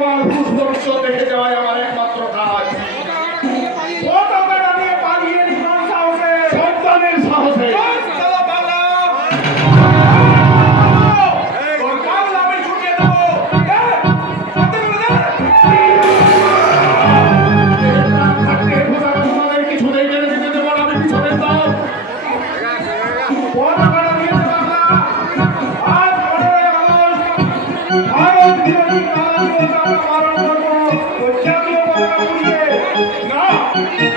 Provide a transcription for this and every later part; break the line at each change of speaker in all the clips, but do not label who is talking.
অমর সূর্য দেখে যাওয়ায় なあ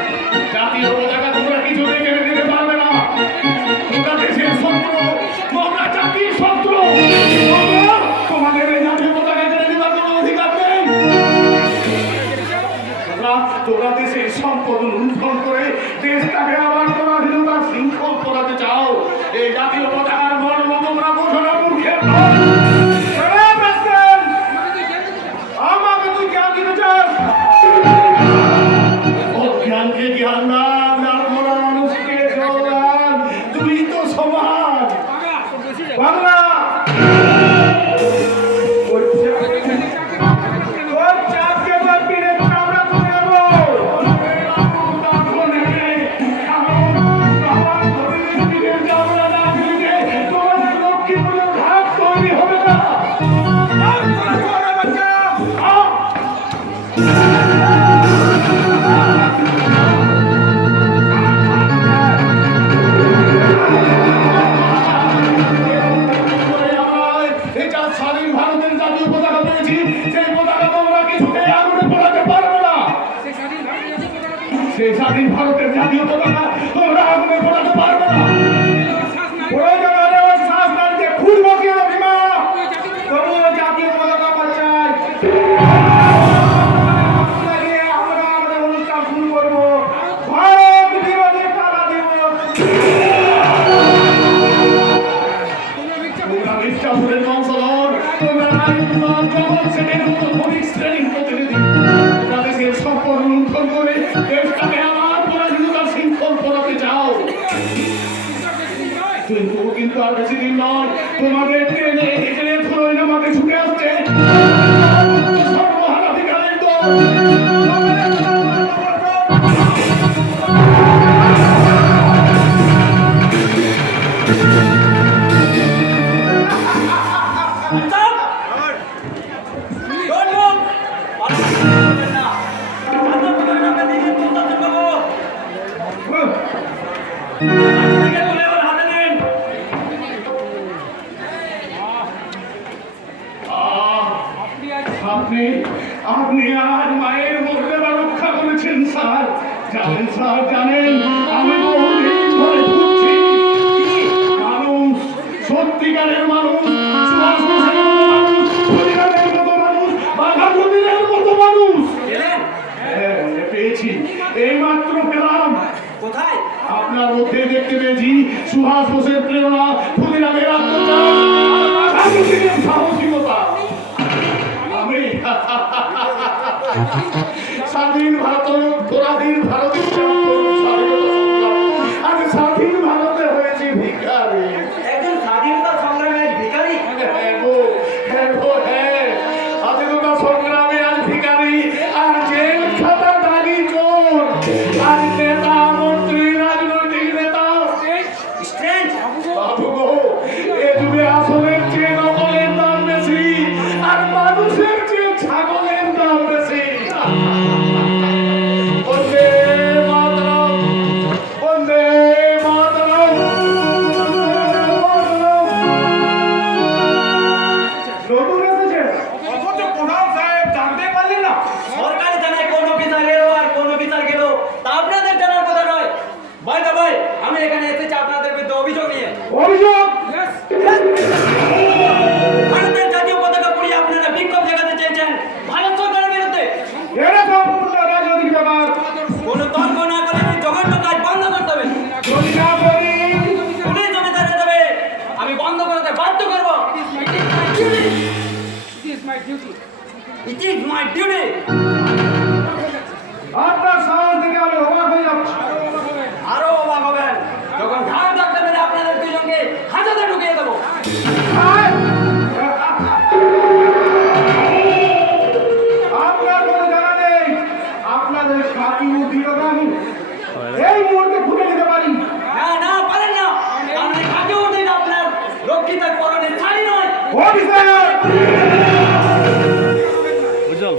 তবু কিন্তু আর বেশি দিন নয়। তোমাদের ট্রেনে এখানে ধরোই না মাকে ছুটে আসছে। সর্বহারাধিকারের দল। Thank
you.
আমরা মধ্যে দেখতে পেয়েছি সুহাস বোসের প্রেরণা ক্ষুদিরামের সাহসিকতা। আমি। স্বাধীন ভারত পরাধীন ভারতীয় ভারতে হয়েছি ভিকারি
একজন স্বাধীনতা সংগ্রামে ভিকারি
হ্যাঁ গো হ্যাঁ গো হ্যাঁ। স্বাধীনতা সংগ্রামে আজ আর জেল খাতা দাগি চোর। আর
অভিযোগ? ভারতের জাতীয় পতাকা পড়িয়ে আপনারা বিক্ষোভ দেখাতে চাইছেন ভারত সরকারের বিরুদ্ধে। এটা না করে জঘন্য বন্ধ
করতে হবে যদি আমি
বন্ধ করতে বাধ্য করব। It is my duty it